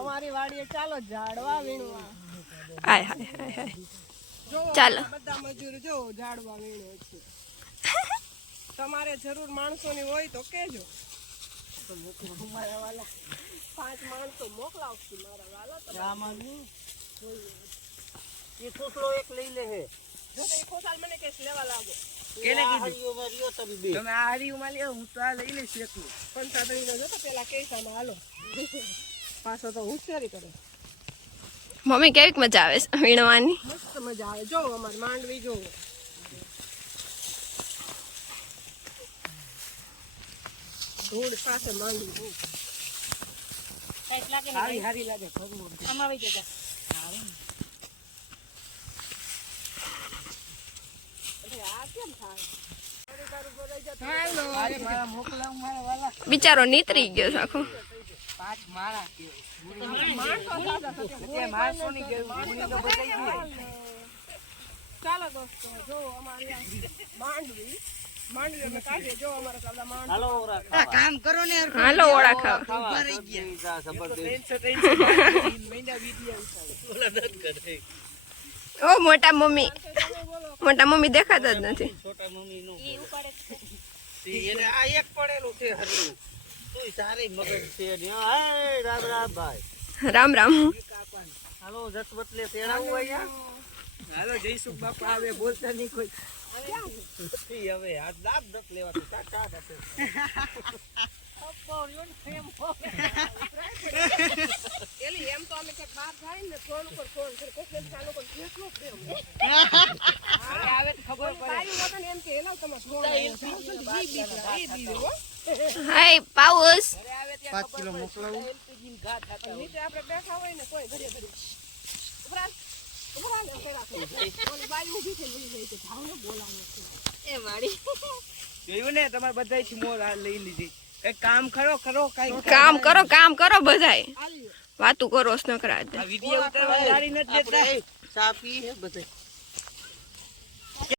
અમારી વાડીએ ચાલો ઝાડવા વીણવા. હાય હાય હાય હાય જો ચાલો બધા મજૂર જો ઝાડવા વીણે છે. તમારે જરૂર માણસોની હોય તો કહેજો. મારા વાલા 5 માણસો મોકલાવશું મારા વાલા. એ છોકરો એક લઈ લે હે જો એ ખોસાલ મને કેસ લેવા લાગો. કેને કીધું માર્યો તમે આ હરીઓમાં લ્યો હું તો આ લઈ લઈશ એકલું. પંચાદરીનો જો તો પેલા કેસામાં હાલો. પાછો તો હોશિયારી કરે. મમ્મી કેવી મજા આવે છે વીણવાની? મસ્ત મજા આવે. જો અમાર માંડવી જો ધૂળ પાસે માંડવી હારી હારી લાગે અમાવી જતા આ કેમ થાય? મારા મોકલાવ મારા વાલા બિચારો નીતરી ગયો છે આખો. 5 માળા કે માણસો ની ગુણી તો બતાઈ ગઈ. ચાલો દોસ્તો જો અમારી માંડવી અમે કાઢીએ. જો અમારા કાલા માંડવી. હાલો ઓરા કામ કરો ને યાર. હાલો ઓળા ખાવા. ઉભા રહી ગયા જબરદસ્ત મહિના વિડિયો ઓલા દત કરે. ઓ મોટા મમ્મી દેખાતા જ નથી. છોટા મમ્મી નો ઈ ઉપાડે એને આ એક પડેલું છે હરલું. તું સારી મગજ છે ને. હાય રામ રામ ભાઈ. રામ રામ. હાલો જસ બતલે તેડાવું અહીંયા. હાલો જયસુખ બાપા આવે બોલતા નહીં કોઈ. હવે આ દાબ દત લેવા ટાટા દત. એલી એમ તો અમે કે બહાર જાય ને ફોન ઉપર ફોન કરે કોકે ચાલુ પર કેટલો પ્રેમ આવે ખબર પડે. બાઈ નતો ને એમ કે એલા તમે ફોન હાય પાઉસ. 5 કિલો મોકલાવું. નીચે આપણે બેઠા હોય ને કોઈ ઘરે ઘરે ઉપરાંત બાઈ ઊભી થઈ ગઈ છે ભાવને બોલાવે છે એ મારી જોયું ને તમારે બધાયથી મોર આ લઈ લીધી. કઈ કામ કરો કઈ કામ કરો બધાય. વાતું કરો નકરા. વિડિયો ઉતારવા ગાડી નથી દેતા. ચા પી હે બધાય.